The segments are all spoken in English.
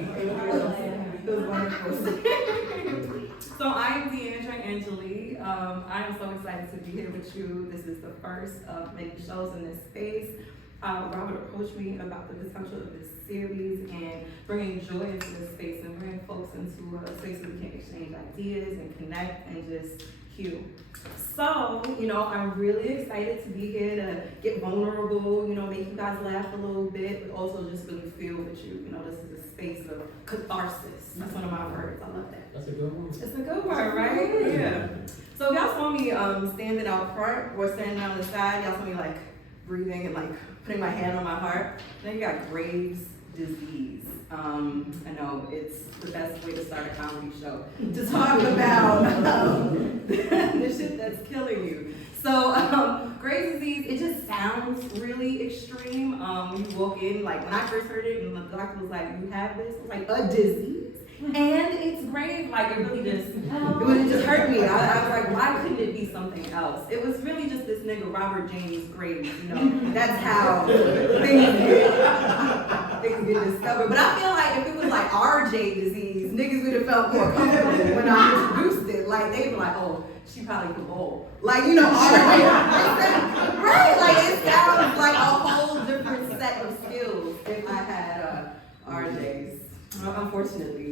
It was wonderful. So I'm Deandra Angeli. I am so excited to be here with you. This is the first of many shows in this space. Robert approached me about the potential of this series and bringing joy into this space and bringing folks into a space where we can exchange ideas and connect and just heal. So, I'm really excited to be here to get vulnerable, make you guys laugh a little bit, but also just really feel with you. This is a space of catharsis. That's one of my words. I love that. That's a good one. It's a good word, right? Yeah. So if y'all saw me standing out front or standing on the side, y'all saw me like breathing and like putting my hand on my heart. Then you got Graves' disease. I know it's the best way to start a comedy show to talk about the shit that's killing you. So Graves' disease, it just sounds really extreme. When you walk in, like when I first heard it and the doctor was like, "You have this," I was like, "A disease?" And it's grave, like it would just hurt me. I was like, why couldn't it be something else? It was really just this nigga, Robert James Graves, That's how things get discovered. But I feel like if it was like RJ disease, niggas would have felt more comfortable when I introduced it. Like they'd be like, oh, she probably could bowl. Like, RJ. Right? Like it sounds like a whole different set of skills if I had RJ's. Unfortunately,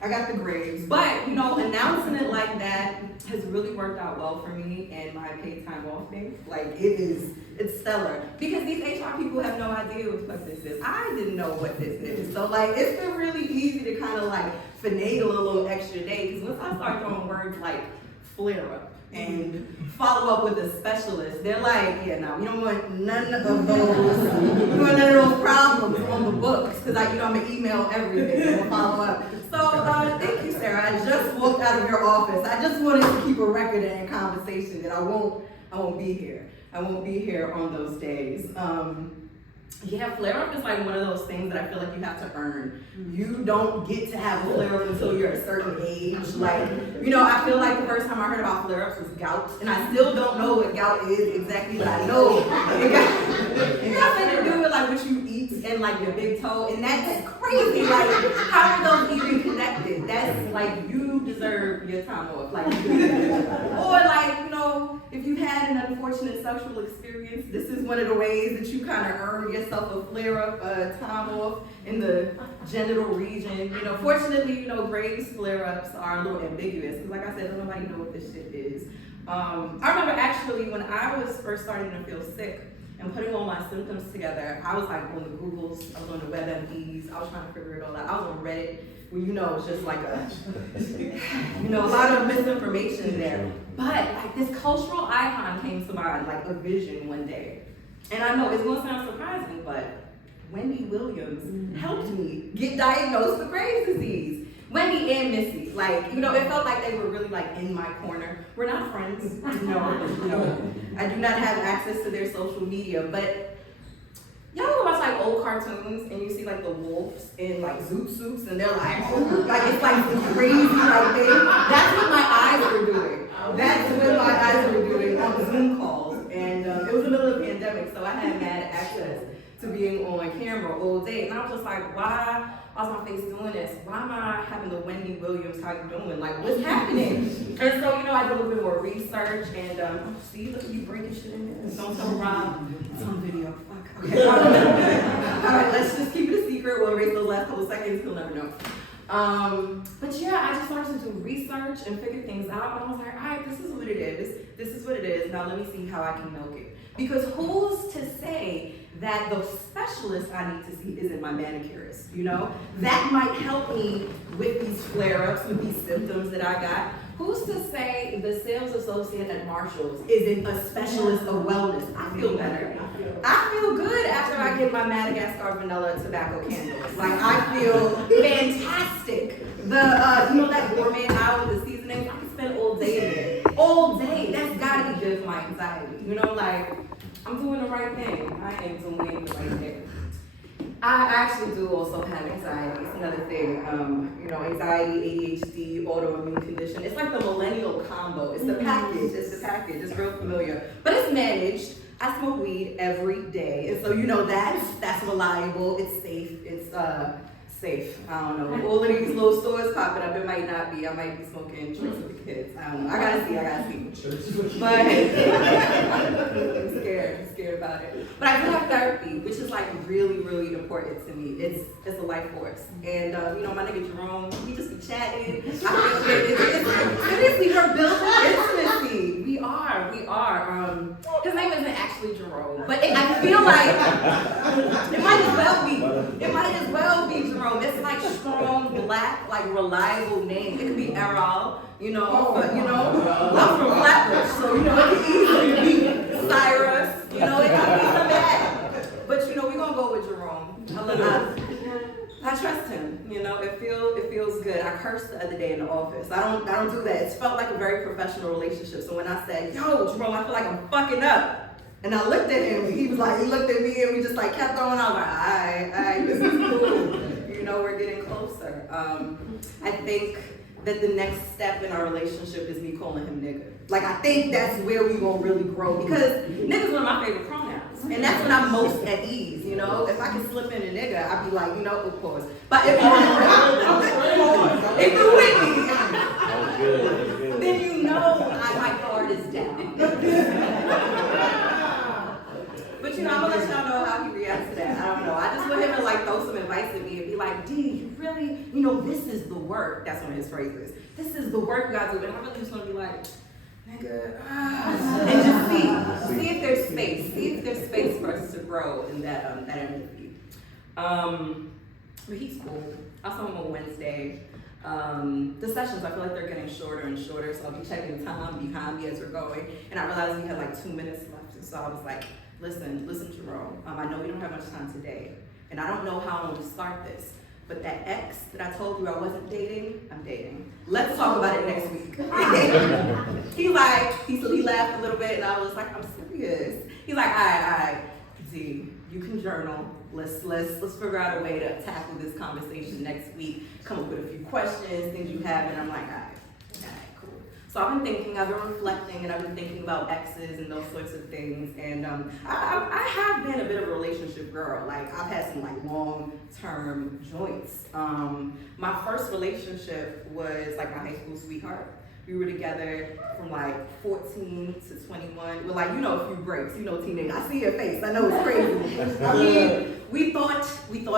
I got the Graves. But, announcing it like that has really worked out well for me and my paid time off thing. Like, it's stellar. Because these HR people have no idea what this is. I didn't know what this is. So, it's been really easy to kind of, finagle a little extra day. Because once I start throwing words like flare up and follow up with a specialist, they're like, yeah, no, we don't want none of those. We want none of those problems on the books, because I'm gonna email everything and follow up. So thank you, Sarah. I just walked out of your office. I just wanted to keep a record and conversation that I won't be here. I won't be here on those days. Yeah, flare-up is like one of those things that I feel like you have to earn. You don't get to have a flare-up until you're a certain age. I feel like the first time I heard about flare-ups was gout, and I still don't know what gout is exactly, but I know it got something to do with what you eat and your big toe, and that's crazy. How are those even connected? That's you deserve your time off. Or if you had an unfortunate sexual experience, this is one of the ways that you kind of earn yourself a flare-up time off in the genital region. Fortunately, Graves' flare-ups are a little ambiguous, because like I said, nobody knows what this shit is. I remember actually when I was first starting to feel sick and putting all my symptoms together, I was on the Googles, I was on the WebMDs, I was trying to figure it all out. I was on Reddit, where it's just a lot of misinformation there. But this cultural icon came to mind, a vision one day. And I know it's gonna sound surprising, but Wendy Williams helped me get diagnosed with Graves' disease. Wendy and Missy, it felt like they were really in my corner. We're not friends, I do not have access to their social media, but y'all know watch old cartoons and you see the wolves in zoot suits and they're it's the crazy thing. That's what my eyes were doing. That's what my eyes were doing on Zoom calls. And it was the middle of the pandemic, so I had mad access to being on camera all day. And I was just like, why is my face doing this? Why am I having the Wendy Williams, how you doing? What's happening? And so, I did a little bit more research and see, look at you breaking shit in there. Don't tell Rob. It's on video. Fuck. Okay. All right, let's just keep it a secret. We'll erase those last couple seconds. He'll never know. But yeah, I just started to do research and figure things out. And I was like, all right, this is what it is. This is what it is. Now let me see how I can milk it. Because who's to say that the specialist I need to see isn't my manicurist, That might help me with these flare-ups, with these symptoms that I got. Who's to say the sales associate at Marshall's isn't a specialist of wellness? I feel better. I feel good after I get my Madagascar vanilla tobacco candles. I feel fantastic. That gourmet aisle with the seasonings, I can spend all day in there. All day. That's gotta be good for my anxiety. I'm doing the right thing. I am doing the right thing. I actually do also have anxiety. It's another thing. Anxiety, ADHD, autoimmune condition. It's like the millennial combo. It's the package. It's real familiar. But it's managed. I smoke weed every day. And so, that's reliable. It's safe. It's safe. I don't know. All of these little stores popping up, it might not be. I might be smoking tricks with the kids. I don't know. I gotta see. But I'm scared about it. But I do have therapy, which is like really, really important to me. It's a life force. And my nigga Jerome, we just be chatting. Seriously, we're building intimacy. We are. His name isn't actually Jerome, but I feel like it might as well be. It might as well be Jerome. It's like strong, black, like reliable name. It could be Errol, but I'm from Flatbush, so it could easily be Cyrus. It could be some bad. But we're gonna go with Jerome. I trust him. It feels good. I cursed the other day in the office. I don't do that. It felt like a very professional relationship. So when I said, "Yo, Jerome, I feel like I'm fucking up," and I looked at him, he looked at me, and we just like kept going. I was like, "All right, this is cool." We're getting closer. I think that the next step in our relationship is me calling him nigga. Like, I think that's where we gonna really grow, because nigga's one of my favorite pronouns, and that's when I'm most at ease. If I can slip in a nigga, I'd be like, of course. But if you're with me, then my guard is down. But I'm gonna let y'all know how he reacts to that. I don't know. I just want him to throw some advice at me and be like, "D, you really, this is the work." That's one of his phrases. This is the work you gotta do. And I really just want to be like, nigga, and just see if there's space. See if there's space for us to grow in that energy. But he's cool. I saw him on Wednesday. The sessions, I feel like they're getting shorter and shorter, so I'll be checking the time behind me as we're going. And I realized we had 2 minutes left, and so I was like, listen, Jerome, I know we don't have much time today, and I don't know how I'm going to start this, but that ex that I told you I wasn't dating, I'm dating. Let's talk about it next week. He laughed a little bit, and I was like, I'm serious. He's like, all right, D, you can journal. Let's figure out a way to tackle this conversation next week. Come up with a few questions, things you have, and I'm like, all right, cool. So I've been reflecting, and I've been thinking about exes and those sorts of things. And I have been a bit of a relationship girl. I've had some long-term joints. My first relationship was my high school sweetheart. We were together from 14 to 21. With a few breaks, teenage. I see your face. I know it's crazy. We thought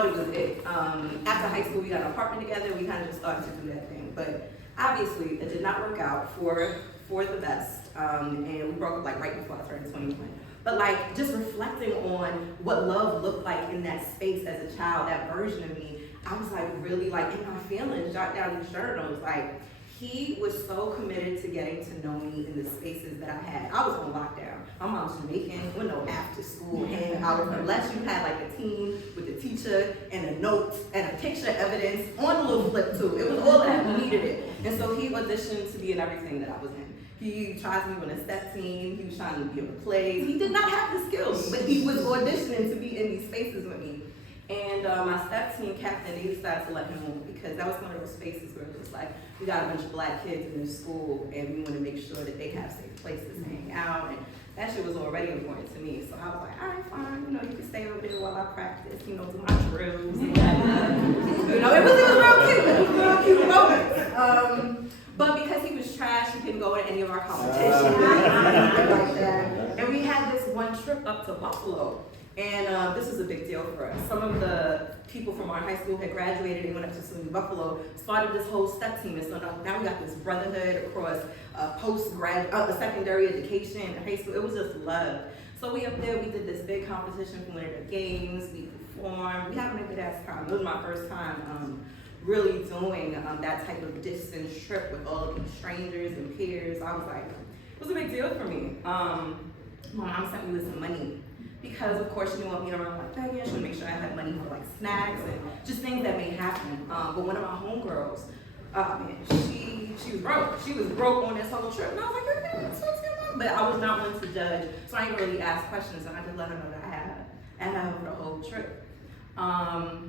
it was it. After high school, we got an apartment together. We kind of just started to do that thing, but obviously it did not work out for the best. And we broke up right before I turned 21. But just reflecting on what love looked like in that space as a child, that version of me, I was really in my feelings, jot down these journals. He was so committed to getting to know me in the spaces that I had. I was on lockdown. My mom's Jamaican, with no after school hanging out, unless you had a team with the teacher and a note and a picture evidence on a little flip too. It was all that, we needed it. And so he auditioned to be in everything that I was in. He tried me on a step team, he was trying to be on the plays. He did not have the skills, but he was auditioning to be in these spaces with me. And my step team captain, they decided to let him on because that was one of those spaces where it was we got a bunch of black kids in this school and we want to make sure that they have safe places to hang out. And that shit was already important to me. So I was like, all right, fine, you can stay over there while I practice, do my drills. And, it was real cute moments. But because he was trash, he couldn't go to any of our competitions. And we had this one trip up to Buffalo. And this was a big deal for us. Some of the people from our high school had graduated and went up to SUNY Buffalo, started this whole step team. And so now we got this brotherhood across secondary education and high school. It was just love. So we up there, we did this big competition for one of the games. We performed. We having a good ass time. It was my first time really doing that type of distance trip with all of these strangers and peers. I was like, it was a big deal for me. My mom sent me with some money. Because of course she didn't want me to run like that. She would make sure I had money for snacks and just things that may happen. But one of my homegirls, she was broke. She was broke on this whole trip. And I was like, okay, what's going on? But I was not one to judge, so I didn't really ask questions. And I just let her know that I had her for the whole trip.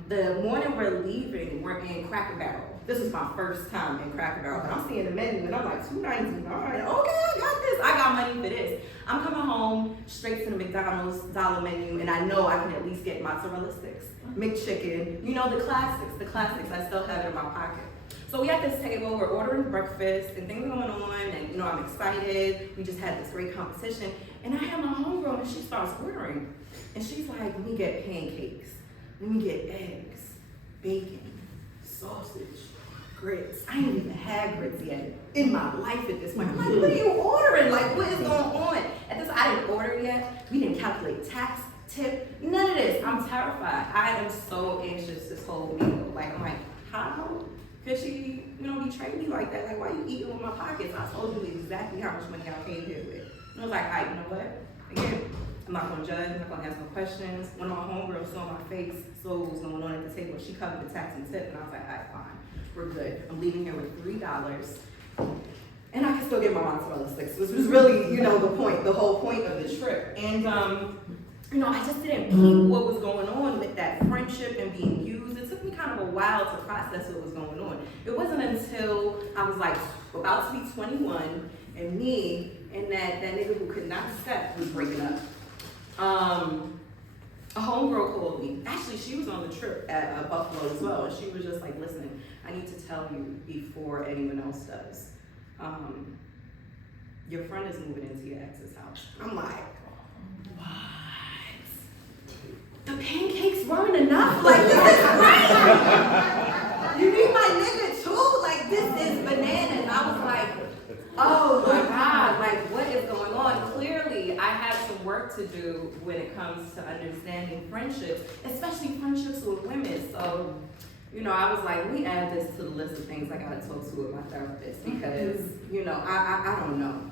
The morning we're leaving, we're in Cracker Barrel. This was my first time in Cracker Barrel, and I'm seeing the menu, and I'm like, $2.99. Okay, I got this. I got money for this. I'm coming home straight to the McDonald's dollar menu, and I know I can at least get mozzarella sticks, McChicken, you know, the classics. I still have it in my pocket. So we at this table, we're ordering breakfast, and things are going on, and you know, I'm excited. We just had this great competition, and I have my homegirl, and she starts ordering, and she's like, let me get pancakes, let me get eggs, bacon, sausage, grits. I ain't even had grits yet in my life at this point. I'm like, what are you ordering? Like, what is going on? At this, I didn't order yet. We didn't calculate tax, tip, none of this. I'm terrified. I am so anxious this whole meal. Like, I'm like, how could she, you know, betray me like that? Like, why you eating with my pockets? I told you exactly how much money I came here with. And I was like, all right, you know what? Again, I'm not gonna judge, I'm not gonna ask no questions. One of my homegirls saw my face, saw what was going on at the table. She covered the tax and tip, and I was like, all right, fine, we're good. I'm leaving here with $3, and I can still get my mozzarella sticks, which was really, you know, the whole point of the trip. And, you know, I just didn't peep what was going on with that friendship and being used. It took me kind of a while to process what was going on. It wasn't until I was like about to be 21, and me and that nigga who could not step was breaking up. A homegirl called me. Actually, she was on the trip at Buffalo as well, and she was just like, listen, I need to tell you before anyone else does. Your friend is moving into your ex's house. I'm like, what? The pancakes weren't enough? Like, this is great! You need my nigga too? Like, this is bananas. I was like, oh my God, like what is going on? Clearly, I have some work to do when it comes to understanding friendships, especially friendships with women. So, you know, I was like, let me add this to the list of things I gotta talk to with my therapist because, you know, I don't know.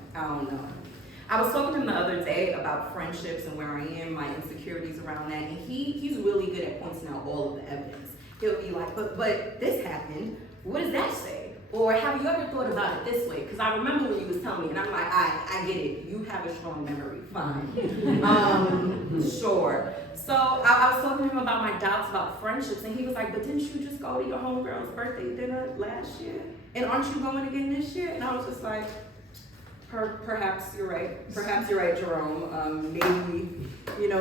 I was talking to him the other day about friendships and where I am, my insecurities around that, and he's really good at pointing out all of the evidence. He'll be like, but this happened, what does that say? Or have you ever thought about it this way? Because I remember when you was telling me, and I'm like, I get it. You have a strong memory, fine. Sure. So I was talking to him about my doubts about friendships, and he was like, but didn't you just go to your homegirl's birthday dinner last year? And aren't you going again this year? And I was just like, perhaps you're right. Perhaps you're right, Jerome.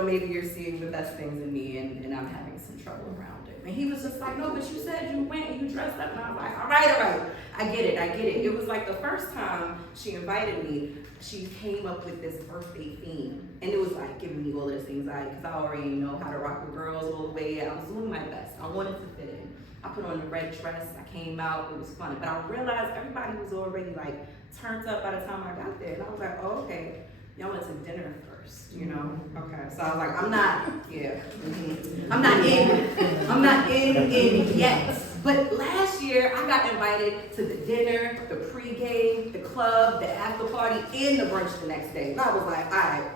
Maybe you're seeing the best things in me, and I'm having some trouble around it. And he was just like, no, but you said you went and you dressed up. And I was like, all right. I get it. It was like the first time she invited me, she came up with this birthday theme. And it was like giving me all this anxiety because I already know how to rock with girls all the way. I was doing my best. I wanted to fit in. I put on the red dress. I came out. It was fun. But I realized everybody was already like turned up by the time I got there. And I was like, oh, okay. Y'all went to dinner first, you know? Okay, so I was like, I'm not in yet. But last year, I got invited to the dinner, the pregame, the club, the after party, and the brunch the next day. And I was like, all right,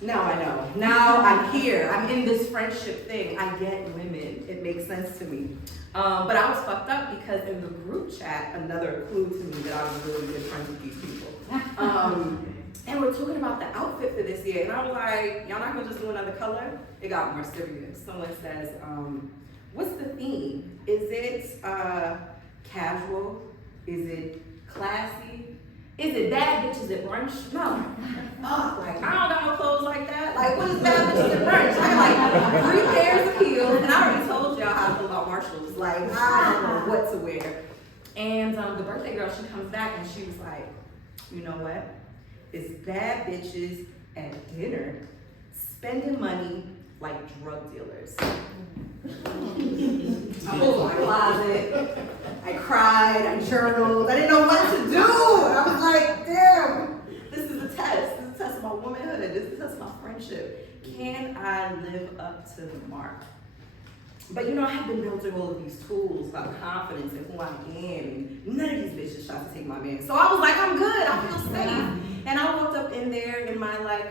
now I know. Now I'm here. I'm in this friendship thing. I get women. It makes sense to me. But I was fucked up because in the group chat, another clue to me that I was really good friends with these people. And we're talking about the outfit for this year. And I was like, y'all not gonna just do another color? It got more serious. Someone says, what's the theme? Is it casual? Is it classy? Is it bad bitches at brunch? No. Oh, like, I don't got no clothes like that. Like, what is bad bitches at brunch? I got like 3 pairs of heels, and I already told y'all how I feel about Marshalls. Like, I don't know what to wear. And the birthday girl, she comes back and she was like, you know what? It's bad bitches at dinner spending money like drug dealers. I pulled my closet, I cried, I journaled, I didn't know what to do. I was like, damn, this is a test. This is a test of my womanhood. This is a test of my friendship. Can I live up to the mark? But you know, I have been building all of these tools about confidence and who I am, and none of these bitches tried to take my man. So I was like, I'm good, I feel safe. And I walked up in there in my like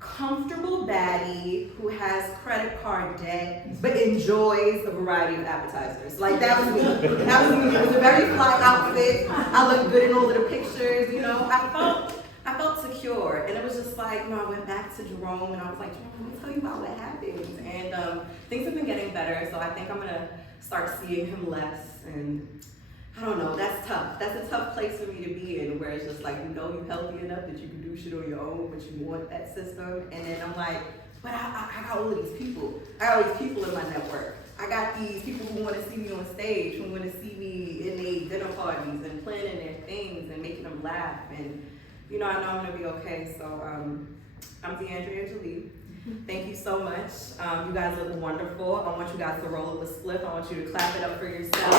comfortable baddie who has credit card debt but enjoys a variety of appetizers. Like that was me. It was a very fly outfit. I looked good in all of the pictures, you know. I felt secure, and it was just like, you know, I went back to Jerome and I was like, Jerome, let me tell you about what happened. And things have been getting better, so I think I'm gonna start seeing him less. And I don't know, that's tough. That's a tough place for me to be in, where it's just like, you're healthy enough that you can do shit on your own, but you want that system. And then I'm like, but I got all of these people. I got all these people in my network. I got these people who want to see me on stage, who want to see me in the dinner parties and planning their things and making them laugh. And, I know I'm going to be okay. So I'm DeAndrea Jolie. Thank you so much. You guys look wonderful. I want you guys to roll up a spliff. I want you to clap it up for yourself.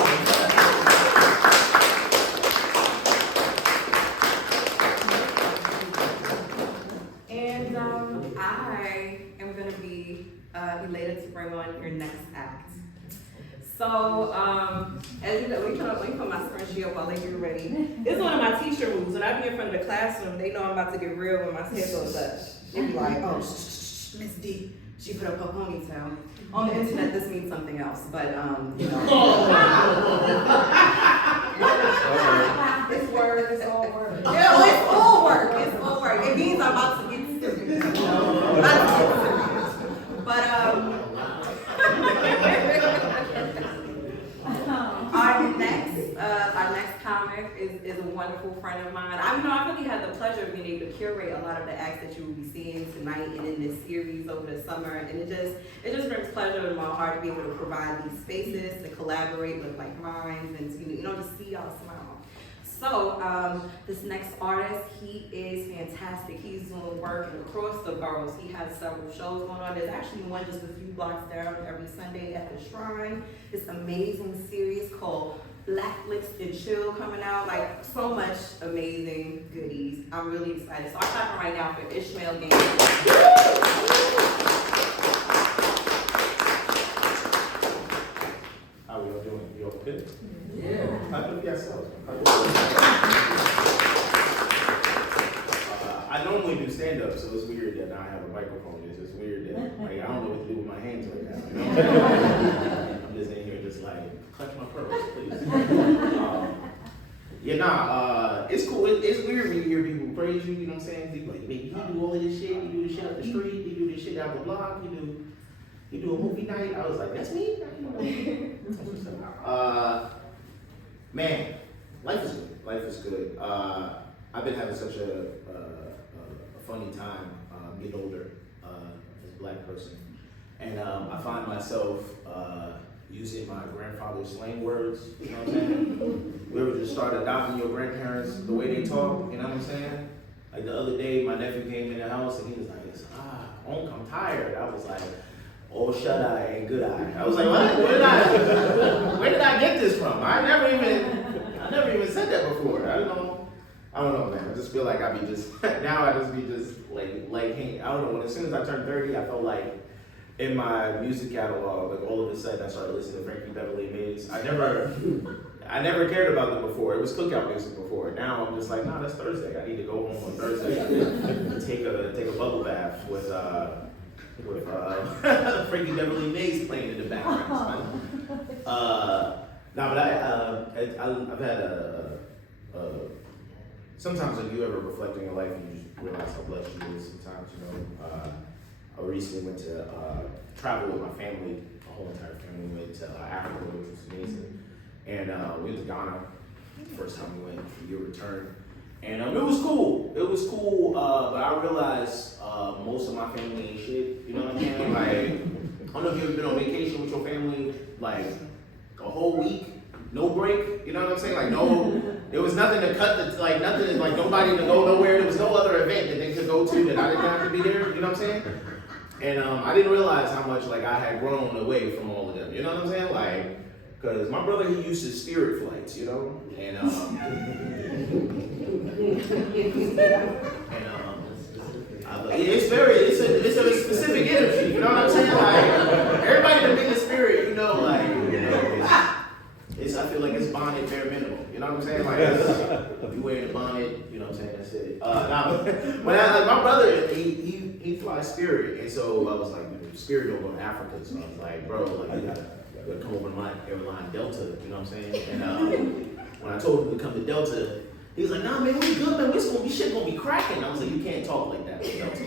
And I am going to be elated to bring on your next act. So, as you know, let me put my scrunchie up while they get ready. This is one of my teacher moves. When I be in front of the classroom, they know I'm about to get real when my head goes up. They be like, oh, Miss D, she put up her ponytail. On the internet, this means something else, but It's word, it's all word. Yeah, it's all work, it's all work. It means I'm about to get serious. But our next comic is a wonderful friend of mine. I really had the pleasure of being able to curate a lot of the acts that you will be seeing tonight and in this series over the summer. And it just brings pleasure in my heart to be able to provide these spaces, to collaborate with like minds, and to see y'all smile. So this next artist, he is fantastic. He's doing work across the boroughs. He has several shows going on. There's actually one just a few blocks down every Sunday at the Shrine. This amazing series called Black Flicks and Chill coming out. Like, so much amazing goodies. I'm really excited. So I'm clapping right now for Ishmael Gaines. How are y'all doing? You all good? Yeah. I do, yes. I normally do stand-up, so it's weird that now I have a microphone. It's just weird that I don't know what to do with my hands right now. I'm just in here just like, clutch my pearls, please. It's cool. It's weird when you hear people praise you, you know what I'm saying? They like, baby, you do all of this shit, you do this shit up the street, you do this shit out the block, you do a movie night. I was like, that's me? Man, life is good. Life is good. I've been having such a funny time getting older as a black person. And I find myself using my grandfather's slang words, you know what I'm saying? We ever just start adopting your grandparents the way they talk, you know what I'm saying? Like the other day, my nephew came in the house and he was like, Unc, I'm tired. I was like, oh, shut eye and good eye. I was like, what? Where did I get this from? I never even said that before. I don't know, man. I just feel like now I just be just like, hey, I don't know. As soon as I turned 30, I felt like in my music catalog, like all of a sudden I started listening to Frankie Beverly and Maze. I never cared about them before. It was cookout music before. Now I'm just like, no, that's Thursday. I need to go home on Thursday and take a bubble bath with Frankie Beverly and Maze playing in the background. But I've had sometimes when you ever reflect on your life and you just realize how blessed you is sometimes, I recently went to travel with my family, my whole entire family. We went to Africa, which was amazing. And we went to Ghana, first time we went, a year return. And it was cool. It was cool, but I realized most of my family ain't shit. You know what I'm saying? Like, I don't know if you've ever been on vacation with your family, like a whole week, no break. You know what I'm saying? Like, no, there was nothing to cut, nothing, like nobody to go nowhere. There was no other event that they could go to that I didn't have to be there. You know what I'm saying? And I didn't realize how much like I had grown away from all of them. You know what I'm saying? Like, cause my brother, he uses Spirit flights, you know, and it's a specific energy, you know what I'm saying? Like, everybody that been in Spirit, I feel like it's bonded bare minimum, you know what I'm saying? Like, you wearing a bonnet, you know what I'm saying? That's it. My brother, he flies Spirit, and so I was like, Spirit don't go to Africa, so I was like, bro, like, you gotta come over to my airline Delta, you know what I'm saying? And when I told him to come to Delta, he was like, nah, man, we good, man. Shit gonna be cracking. I was like, you can't talk like that with Delta.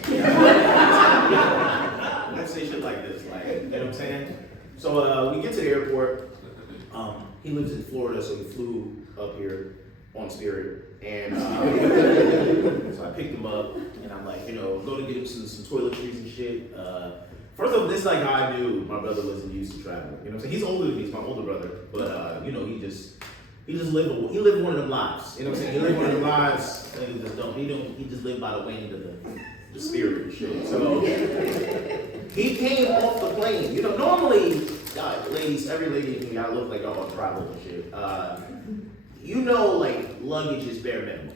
Don't say shit like this, like, you know what I'm saying? So we get to the airport, he lives in Florida, so he flew up here on Spirit. And so I picked him up, and I'm like, go to get him some toiletries and shit. First off, this is like how I knew my brother wasn't used to traveling. You know what I'm saying? He's older than me, he's my older brother, but he just lived one of them lives. You know what I'm saying? He lived one of them lives, and he just lived by the wind of the spirit and shit. So he came off the plane. Normally, ladies, every lady in here, I look like y'all on travel and shit. Like luggage is bare minimum.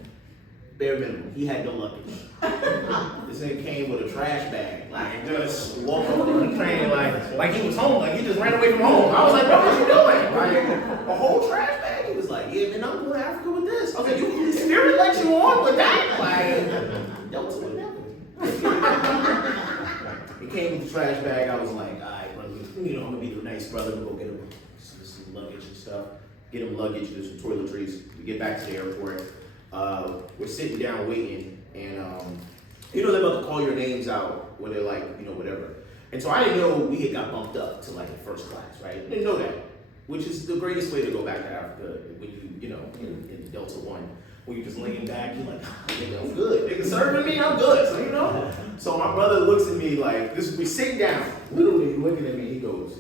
Bare minimum. He had no luggage. This nigga came with a trash bag, like just walked over the train like he was home, like he just ran away from home. I was like, bro, what you doing? Like a whole trash bag? He was like, yeah, man, I'm going to Africa with this. I was like, you Spirit let you on with that? Like, yo, what's with that? He came with the trash bag. I was like, all right, brother, I'm gonna be the nice brother. We'll go get him some luggage and stuff. Get him luggage, do some toiletries. We get back to the airport. We're sitting down waiting, and they're about to call your names out when they're like, whatever. And so I didn't know we had got bumped up to like the first class, right? Didn't know that, which is the greatest way to go back to Africa when in Delta One, when you're just laying back, you're like, nigga, I'm good. Nigga serving me, I'm good. So So my brother looks at me like we sitting down, literally looking at me. He goes,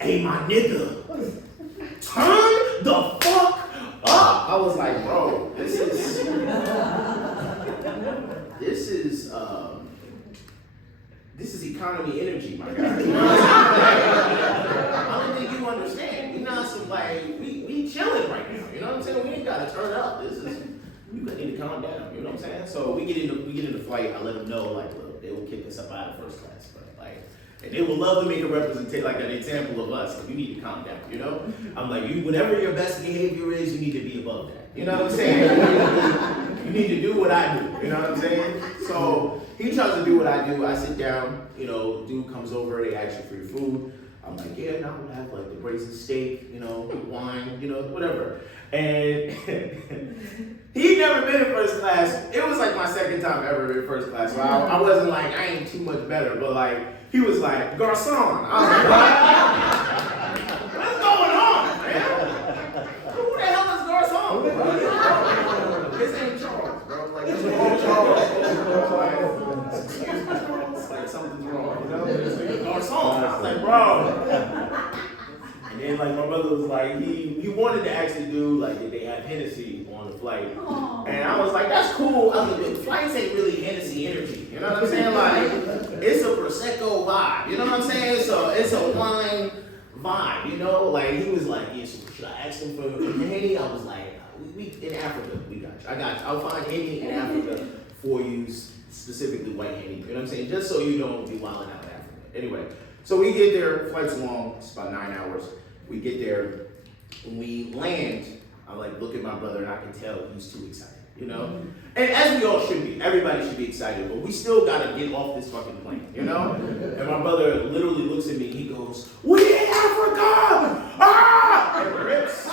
"Hey, my nigga, turn the fuck up." I was like, bro, this is economy energy, my guy. I don't think you understand. We chilling right now. You know what I'm saying? We ain't gotta turn up. You need to calm down. You know what I'm saying? So we get into flight. I let them know, like, look, they will kick us up out of first class, but and they would love to make a representation, like an example of us. Like, you need to calm down, I'm like, whatever your best behavior is, you need to be above that. You know what I'm saying? You need to do what I do. You know what I'm saying? So he tries to do what I do. I sit down, dude comes over, they ask you for your food. I'm like, yeah, now we'll have like the braised steak, wine, whatever. And he'd never been in first class. It was like my second time ever in first class. So I wasn't like, I ain't too much better, but like, he was like, garçon. I was like, what's going on, man? Who the hell is garçon? His name Charles, bro. Like, it's wrong, Charles. Excuse me, Charles. Like, something's wrong, garçon. I was like, bro. And then like my brother was like, he wanted to actually do like, did they have Hennessy on the flight? Aww. And I was like, that's cool. I was like, flights ain't really Hennessy energy. You know what I'm saying? Like, it's a Prosecco vibe. You know what I'm saying? It's a wine vibe. Like he was like, yeah, so should I ask him for Henny? I was like, we in Africa, we got you. I got you. I'll find Henny in Africa for you, specifically white Henny. You know what I'm saying? Just so you don't be wilding out in Africa. Anyway, so we get there. Flight's long. It's about 9 hours. We get there, when we land, I look at my brother and I can tell he's too excited, And as we all should be, everybody should be excited, but we still gotta get off this fucking plane, And my brother literally looks at me, he goes, "We in Africa!" Ah! And rips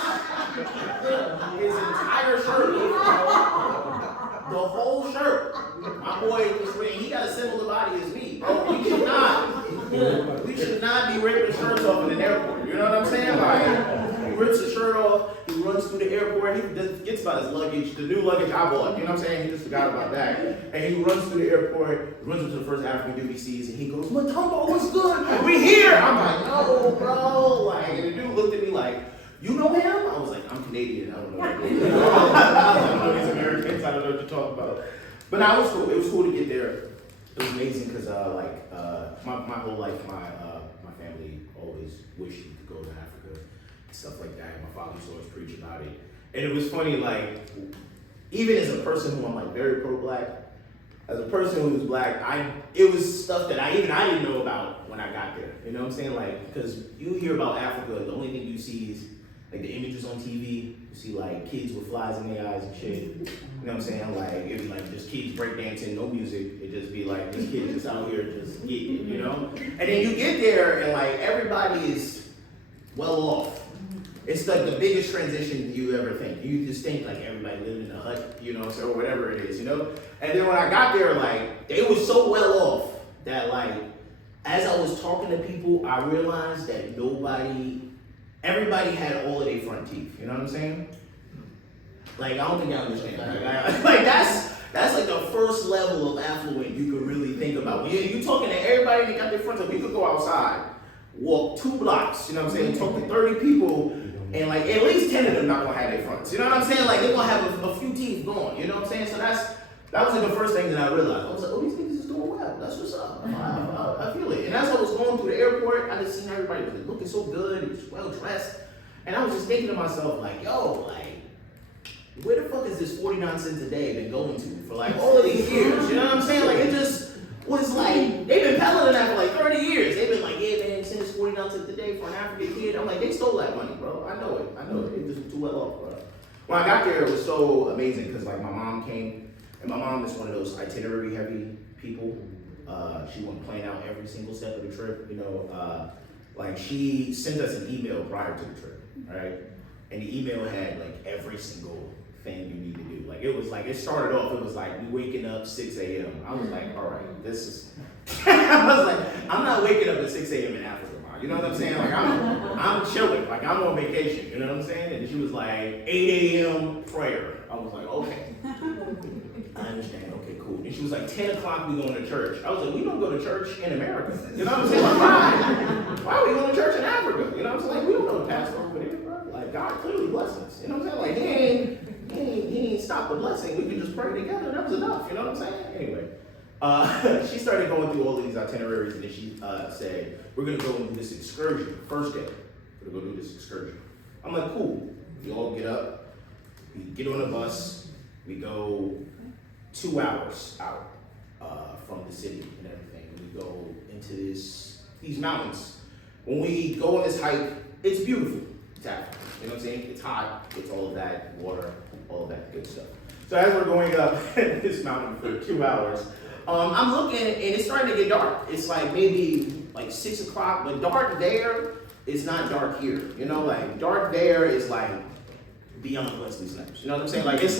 his entire shirt off. The whole shirt. My boy was ready, he got a similar body as me, bro. We should not be ripping shirts off in an airport. You know what I'm saying? Like, he rips his shirt off, he runs through the airport, he forgets about his luggage, the new luggage I bought. You know what I'm saying? He just forgot about that. And he runs through the airport, runs into the first African dude he sees, and he goes, "Matumbo, what's good? We here!" I'm like, "No, bro." Like, and the dude looked at me like, "You know him?" I was like, "I'm Canadian, I don't know." I don't know these Americans, I don't know what to talk about. But it was cool. It was cool to get there. It was amazing because my whole life, my family always wished we could go to Africa and stuff like that. My father used to always preach about it. And it was funny, like, even as a person who I'm very pro-black, as a person who was black, it was stuff that I didn't know about when I got there. You know what I'm saying? Like, because you hear about Africa, the only thing you see is like the images on TV. You see like kids with flies in their eyes and shit. You know what I'm saying? Like, it'd be like just kids breakdancing, no music. It'd just be like this kid just out here just getting it, And then you get there and like everybody is well off. It's like the biggest transition you ever think. You just think like everybody living in a hut, or whatever it is, And then when I got there, like they were so well off that like as I was talking to people, I realized that nobody everybody had all of their front teeth. You know what I'm saying? Like, I don't think y'all understand. Like that's like the first level of affluent you could really think about. When you talking to everybody that got their front teeth, you could go outside, walk 2 blocks, you know what I'm saying, talk to 30 people, and like at least 10 of them not gonna have their fronts. You know what I'm saying? Like they're gonna have a few teeth gone, you know what I'm saying? So that was like the first thing that I realized. I was like, oh, these niggas is doing well. That's what's up. I feel it. And as I was going through the airport, I just seen everybody was looking so good, it was well dressed. And I was just thinking to myself, like, yo, like, where the fuck is this 49 cents a day been going to for like all of these years? You know what I'm saying? Like it just was like, they've been peddling that for like 30 years. They've been like, yeah man, send us 49 cents a day for an African kid. I'm like, they stole that money, bro. I know it. They just too well off, bro. When I got there, it was so amazing because like my mom came, and my mom is one of those itinerary heavy people. She went playing out every single step of the trip, you know. Like she sent us an email prior to the trip, right? And the email had like every single thing you need to do. Like it started off, it was like we waking up 6 a.m. I was like, all right, this is I was like, I'm not waking up at 6 a.m. in Africa, Mom. You know what I'm saying? Like I'm chilling, like I'm on vacation, you know what I'm saying? And she was like 8 a.m. prayer. I was like, okay. I understand, okay, cool. And she was like, 10 o'clock we going to church. I was like, we don't go to church in America. You know what I'm saying? Like, why are we going to church in Africa? You know what I'm saying? Like, we don't know the pastor over there, bro. Like, God clearly blessed us. You know what I'm saying? Like, he ain't stopped the blessing. We could just pray together. That was enough. You know what I'm saying? Anyway, she started going through all of these itineraries, and then she said, we're going to go and do this excursion. First day, we're going to go do this excursion. I'm like, cool. We all get up. We get on a bus. We go 2 hours out from the city and everything. We go into these mountains. When we go on this hike, it's beautiful. It's Africa. You know what I'm saying? It's hot. It's all of that water, all of that good stuff. So as we're going up this mountain for 2 hours, I'm looking and it's starting to get dark. It's like maybe like 6 o'clock, but dark there is not dark here. You know, like dark there is like beyond Wesley Snipes. You know what I'm saying? Like it's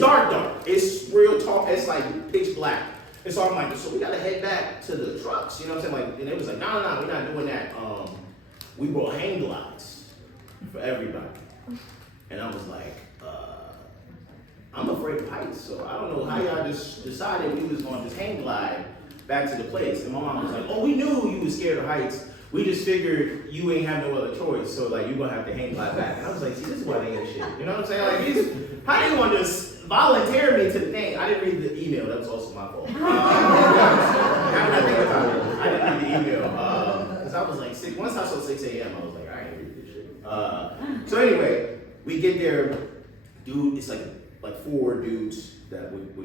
dark. It's real talk. It's like pitch black. And so I'm like, so we gotta head back to the trucks. You know what I'm saying? Like, and it was like, no, we're not doing that. We brought hang glides for everybody. And I was like, I'm afraid of heights, so I don't know how y'all just decided we was gonna just hang glide back to the place. And my mom was like, oh, we knew you was scared of heights. We just figured you ain't have no other choice, so like you gonna have to hang glide back. And I was like, see, this is why they ain't shit. You know what I'm saying? Like, how do you want to just volunteer me to the thing? I didn't read the email. That was also my fault. Now that I think about it, I didn't read the email because I was like, once I saw 6 a.m., I was like, I ain't read this shit. So anyway, we get there, dude. It's like 4 dudes that with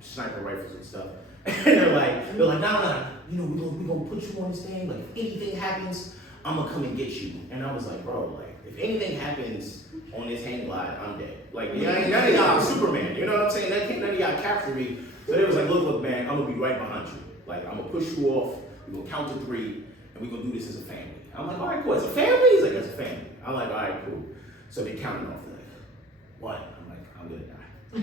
sniper rifles and stuff. And they're like, nah, you know, we gonna put you on this thing. Like, if anything happens, I'm gonna come and get you. And I was like, bro, like, if anything happens on this hang glide, I'm dead. Like, none of y'all Superman. You know what I'm saying? None of y'all capture me. So they was like, look, man, I'm gonna be right behind you. Like, I'm gonna push you off. We're gonna count to 3, and we're gonna do this as a family. I'm like, all right, cool. As a family? He's like, as a family. I'm like, all right, cool. So they counted off. They're like, 1. I'm like, I'm gonna die. 2,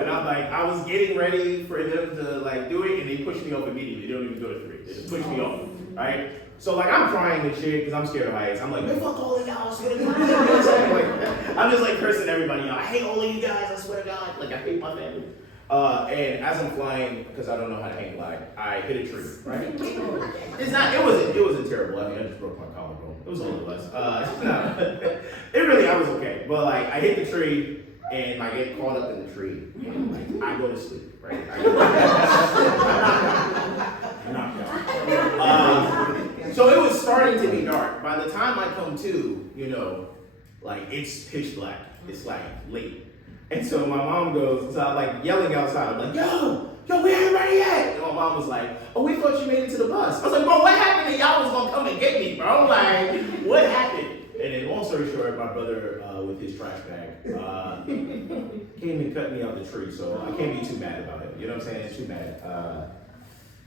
and I'm like, I was getting ready for them to like do it, and they pushed me off immediately. They don't even go to 3. They just push me off, right? So like I'm crying and shit because I'm scared of heights. I'm like, man, fuck all of y'all, I swear to God. Like, I'm just like cursing everybody out. I hate all of you guys, I swear to God. Like I hate my family. And as I'm flying, because I don't know how to hang glide, I hit a tree, right? It wasn't terrible. I mean, I just broke my collarbone. It was a little less. I was okay. But like, I hit the tree, and I get caught up in the tree, and like, I go to sleep, right? I knock out. So it was starting to be dark. By the time I come to, you know, like, it's pitch black. It's like late. And so my mom goes, so I'm like yelling outside. I'm like, yo, we ain't ready yet. And my mom was like, oh, we thought you made it to the bus. I was like, bro, what happened that y'all was gonna come and get me, bro? Like, what happened? And then long story short, my brother with his trash bag came and cut me out the tree. So I can't be too mad about it. You know what I'm saying? It's too bad.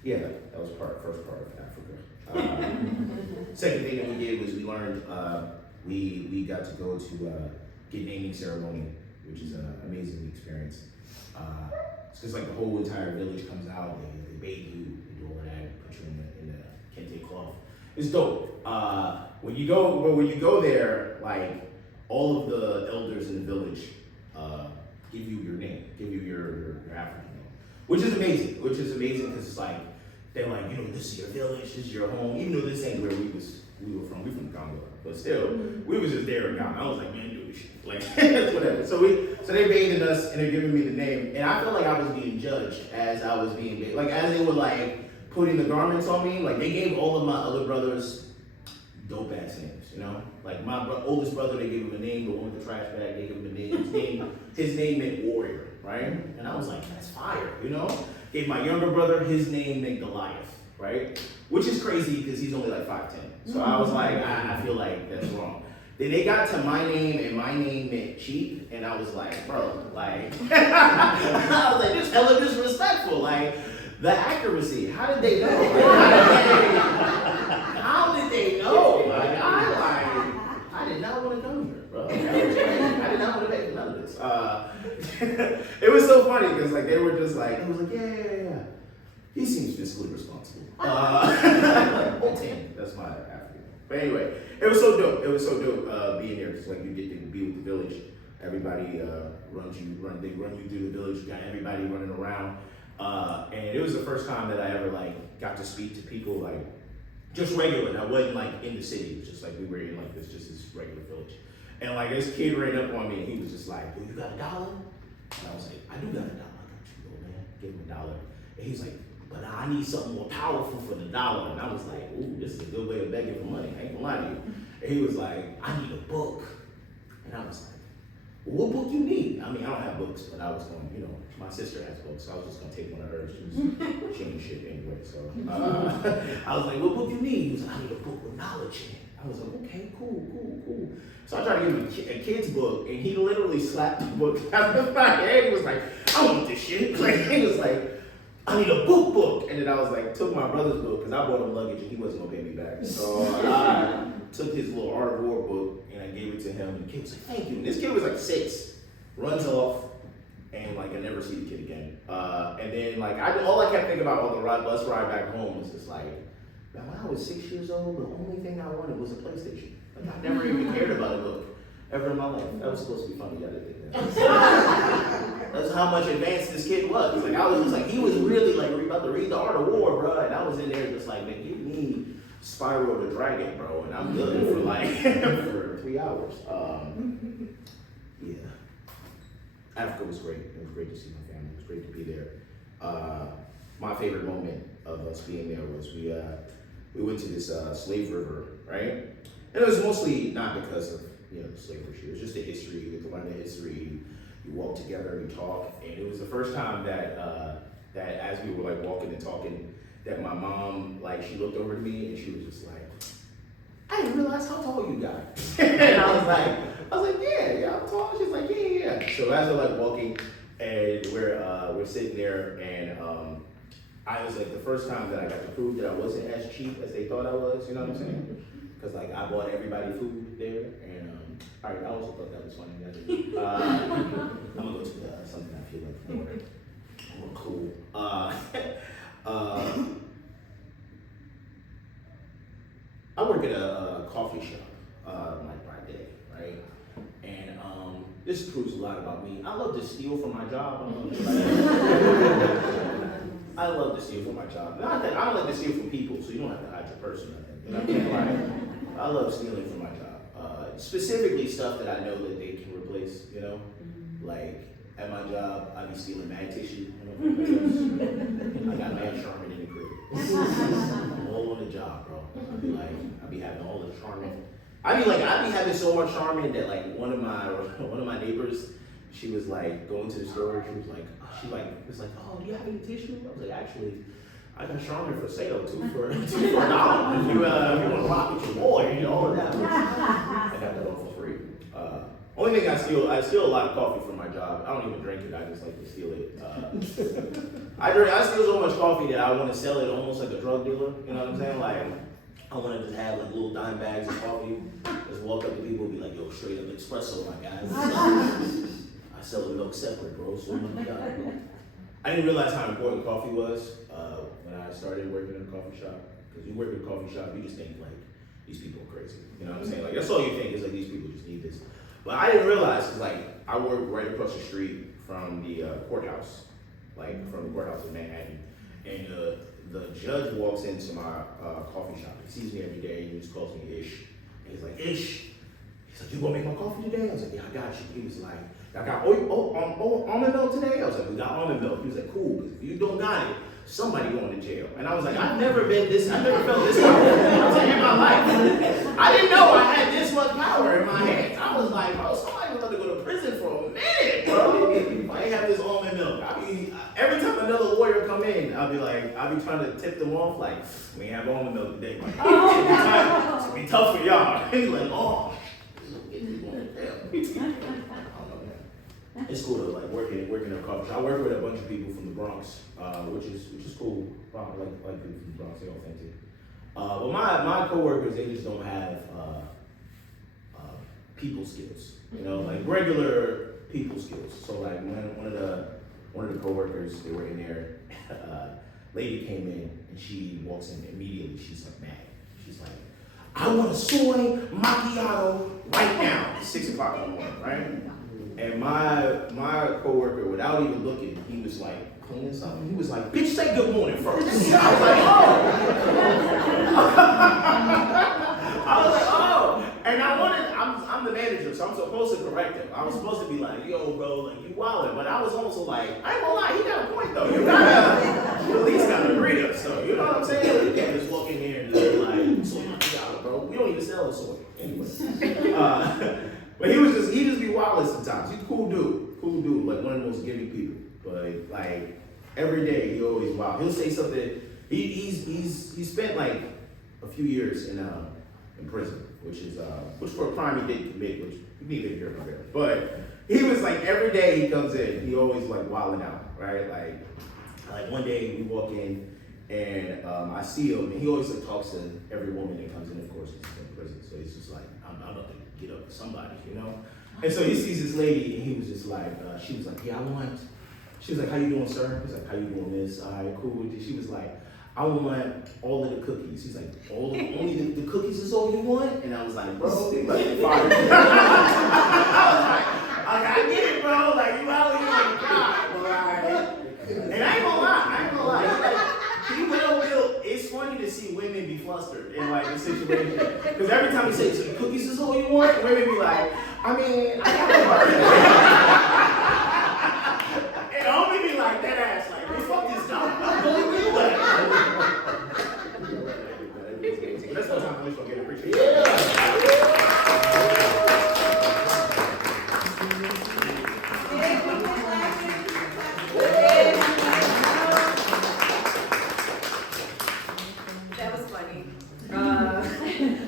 Yeah, that was first part of Africa. Second thing that we did was we learned, we got to go to get naming ceremony, which is an amazing experience. It's just like the whole entire village comes out, they bathe you, they do all that, put you in the kente cloth. it's dope. When you go there, like all of the elders in the village give you your name, give you your African name, which is amazing. Because it's like they're like, you know, this is your village, this is your home. Even though this ain't where we were from. We from Congo, but still, we was just there in Ghana. I was like, man, do this shit, like whatever. So they bathed us and they're giving me the name, and I felt like I was being judged as I was being bathed. Like as they were like putting the garments on me, like they gave all of my other brothers dope ass names, you know? Like my oldest brother, they gave him a name, the one with the trash bag, they gave him a name. His name meant warrior, right? And I was like, that's fire, you know? Gave my younger brother, his name meant Goliath, right? Which is crazy because he's only like 5'10". So I was like, I feel like that's wrong. Then they got to my name, and my name meant cheap, and I was like, bro, like, I was like, this hella disrespectful, like, the accuracy, how did they know? How did they know? Like, I did not want to come here, bro. I did not want to pay for none of this. It was so funny, because, like, they were just like, I was like, yeah. He seems fiscally responsible. Like, Bolton, that's my African. But anyway, it was so dope being there, because, like, you get to be with the village. Everybody they run you through the village. You got everybody running around. And it was the first time that I ever like got to speak to people like just regular. I wasn't like in the city. It was just like we were in like this regular village. And like this kid ran up on me and he was just like, "Oh, you got $1?" And I was like, "I do got $1. I got you, old man." Gave him $1. And he's like, "But I need something more powerful for the $1." And I was like, "Ooh, this is a good way of begging for money. I ain't gonna lie to you." And he was like, "I need a book." And I was like, "Well, what book you need?" I mean, I don't have books, but I was going, you know, my sister has books, so I was just gonna take one of hers. She ain't shit anyway, so I was like, "What book you need?" He was like, "I need a book with knowledge in it." I was like, "Okay, cool. So I tried to give him a kid's book, and he literally slapped the book out of my head. He was like, "I want this shit." Like, he was like, "I need a book. And then I was like, took my brother's book, because I bought him luggage, and he wasn't gonna pay me back. So I took his little Art of War book, and I gave it to him, and the kid was like, "Thank you." And this kid was like 6, runs off, and like I never see the kid again. And then like all I kept thinking about on the bus ride back home was just like, man, when I was 6 years old, the only thing I wanted was a PlayStation. Like I never even cared about a book ever in my life. That was supposed to be funny. I didn't think that. That's how much advanced this kid was. Like I was just like, he was really like about to read the Art of War, bro. And I was in there just like, man, give me Spyro the Dragon, bro, and I'm good for like for 3 hours. Yeah. Africa was great. It was great to see my family. It was great to be there. My favorite moment of us being there was we went to this slave river, right? And it was mostly not because of the slave issue. It was just the history. You get to learn the history. You walk together, you talk, and it was the first time that that as we were like walking and talking, that my mom like she looked over to me and she was just like, "I didn't realize how tall you got." And I was like, yeah, I'm tall. She's like, yeah. So as we're like walking and we're sitting there, and I was like the first time that I got to prove that I wasn't as cheap as they thought I was. You know what I'm saying? Because like I bought everybody food there, and all right, I also thought that was funny. I'm gonna go to something I feel like more cool. I work at a coffee shop, like by day, right? And this proves a lot about me. I love to steal from my job. I love to steal from my job. Not that I don't like to steal from people, so you don't have to hide your purse or nothing. You know what I mean? Like, I love stealing from my job. Specifically stuff that I know that they can replace, you know? Like at my job, I be stealing mag tissue. I got mad Charmin in the crib. I'm all on the job, bro. I be having all the Charmin. I be having so much Charmin that like one of my neighbors, she was like going to the store. She was like, "Oh, do you have any tissue?" I was like, "Actually, I got Charmin for sale, two for $1. If you want to rock with your boy, all of that." I got that all for free. Only thing I steal a lot of coffee from my job. I don't even drink it. I just like to steal it. I steal so much coffee that I want to sell it almost like a drug dealer. You know what I'm saying? Like I want to just have like little dime bags of coffee. Just walk up to people and be like, "Yo, straight up espresso, my guys." I sell the milk separate, bro. So I didn't realize how important coffee was when I started working in a coffee shop. Because you work at a coffee shop, you just think like, these people are crazy. You know what I'm saying? Like, that's all you think is like, these people just need this. But I didn't realize, cause like, I work right across the street from the courthouse, like from the courthouse in Manhattan. And the judge walks into my coffee shop. He sees me every day, and he just calls me Ish. And he's like, Ish. He's like, you gonna make my coffee today? I was like, yeah, I got you. He was like, I got almond milk today? I was like, we got almond milk. He was like, cool, because if you don't got it, somebody going to jail. And I was like, I've never felt this power in my life. I didn't know I had this much power in my hands. I was like, oh, somebody was going to go to prison for a minute, bro. I ain't have this almond milk. Every time another lawyer come in, I'll be trying to tip them off, like, we ain't have almond milk today. Like, it's gonna be tough for y'all. He's like, oh, it's cool to like working in a coffee shop. I work with a bunch of people from the Bronx, which is cool. Like people from the Bronx, they're authentic. But my coworkers, they just don't have people skills. You know, like regular people skills. So like one of the coworkers, they were in there. Lady came in and she walks in immediately. She's like mad. She's like, I want a soy macchiato right now. It's 6 o'clock in the morning, right? And my coworker, without even looking, he was like cleaning something. He was like, bitch, say good morning first. I was like, oh. And I'm the manager, so I'm supposed to correct him. I was supposed to be like, yo, bro, like you wildin'. But I was also like, I ain't gonna lie, he got a point though. You at least gotta agree to us, so you know what I'm saying? You can't just walk in here and just be like, soy macchiato, bro. We don't even sell the soy anyway. But he just be wildin' sometimes. He's a cool dude, like one of the most giving people. But like every day he always wild. He'll say something. He's spent like a few years in prison, which for a crime he did commit, which you need to hear about it. But he was like every day he comes in, he always like wilding out, right? Like one day we walk in and I see him, and he always like talks to every woman that comes in. Of course, he's in prison, so he's just like, I'm about to get up to somebody, you know? And so he sees this lady, and he was just like, she was like, yeah, she was like, how you doing, sir? He's like, how you doing, miss? All right, cool. She was like, I want all of the cookies. He's like, only the cookies is all you want? And I was like, bro, you like fire. I get it, bro. Like, you out here on the God, bro. Right. And I ain't gonna lie. He will. It's funny to see women be flustered in like a situation. Because every time he says, so the cookies is all you want? Women be like, I mean, I got and homie be like, that ass, like, well, fuck this dog. I'm going to do that. That's what I'm going to get appreciated. Yeah.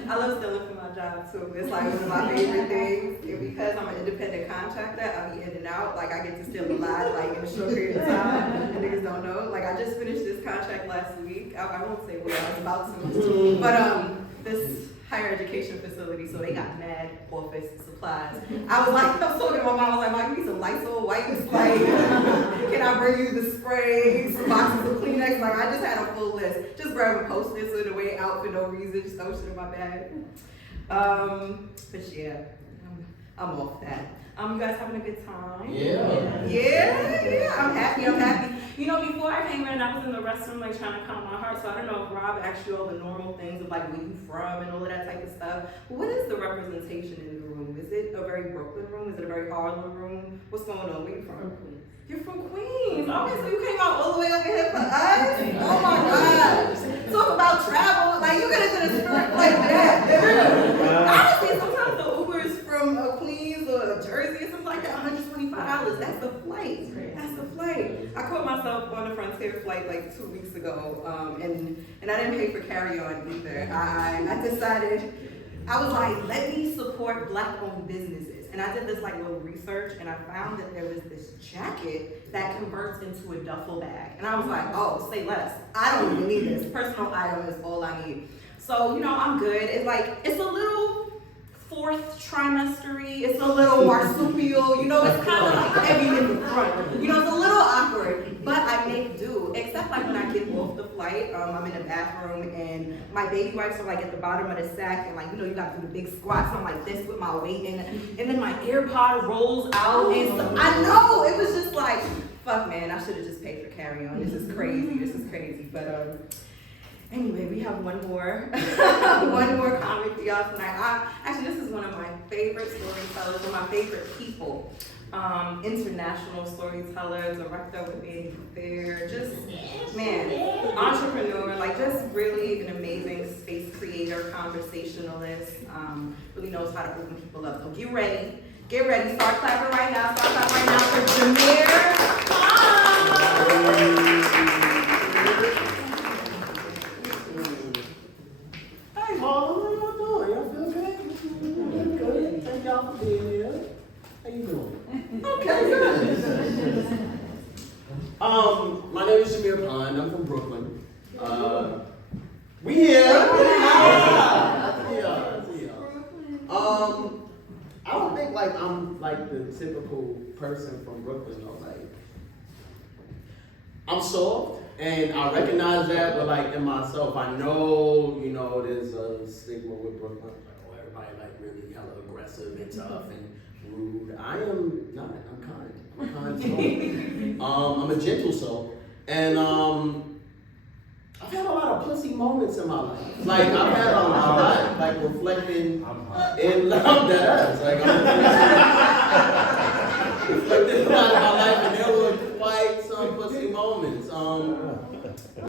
I love stealing for my job too. It's like one of my favorite things. And because I'm an independent contractor, I be in and out. Like I get to steal a lot, like in a short period of time. And niggas don't know. Like I just finished this contract last week. I won't say what I was about to. But this higher education facility, so they got mad office supplies. I was talking to my mom, I was like, Mom, you need some Lysol wipes? Like, can I bring you the spray, some boxes of Kleenex? Like, I just had a full list. Just grab a Post-it so the way out for no reason, just throw shit in my bag. But yeah, I'm off that. You guys having a good time? Yeah, I'm happy. You know, before I came in, I was in the restroom like trying to calm my heart, so I don't know if Rob asked you all the normal things of like where you from and all of that type of stuff. But what is the representation in the room? Is it a very Brooklyn room? Is it a very Harlem room? What's going on? Where you from? Queens. You're from Queens. Okay, so you came out all the way over here for us? Oh my gosh. Talk about travel. Like you get into the spirit like that. Honestly, sometimes the Ubers from Queens or Jersey or something like that, $125. That's the flight. I caught myself on a Frontier flight like 2 weeks ago, and I didn't pay for carry-on either. I decided, I was like, let me support Black-owned businesses. And I did this like little research, and I found that there was this jacket that converts into a duffel bag. And I was like, oh, say less. I don't even need this. Personal item is all I need. So, you know, I'm good. It's like, it's a little fourth trimestery. It's a little marsupial, you know, it's kind of like heavy in the front. You know, it's a little awkward, but I make do. Except like when I get off the flight, I'm in the bathroom and my baby wipes are like at the bottom of the sack, and like, you know, you got to do the big squats. So I'm like this with my weight, and then my AirPod rolls out, and so, I know, it was just like, fuck man, I should have just paid for carry-on. This is crazy, but anyway, we have one more comic for y'all tonight. Actually, this is one of my favorite storytellers, one of my favorite people. International storyteller, director with Vanity Fair, just, man, entrepreneur, like just really an amazing space creator, conversationalist, really knows how to open people up. So get ready, start clapping right now, for Jameer Khan. Hey, Paula, how y'all doing? Y'all feel good? Good. Thank y'all for being here. How you doing? Okay, good. My name is Jameer Khan. I'm from Brooklyn. We here. I don't think like I'm like the typical person from Brooklyn. You know, like I'm soft, and I recognize that, but like in myself, I know, you know, there's a stigma with Brooklyn. Like, oh, everybody like really hella aggressive and tough and rude. I am not. I'm kind. I'm a kind soul. I'm a gentle soul, and I've had a lot of pussy moments in my life. Like I've had a lot, like reflecting in that. Like I'm reflecting a lot of my life, and there were quite some pussy moments.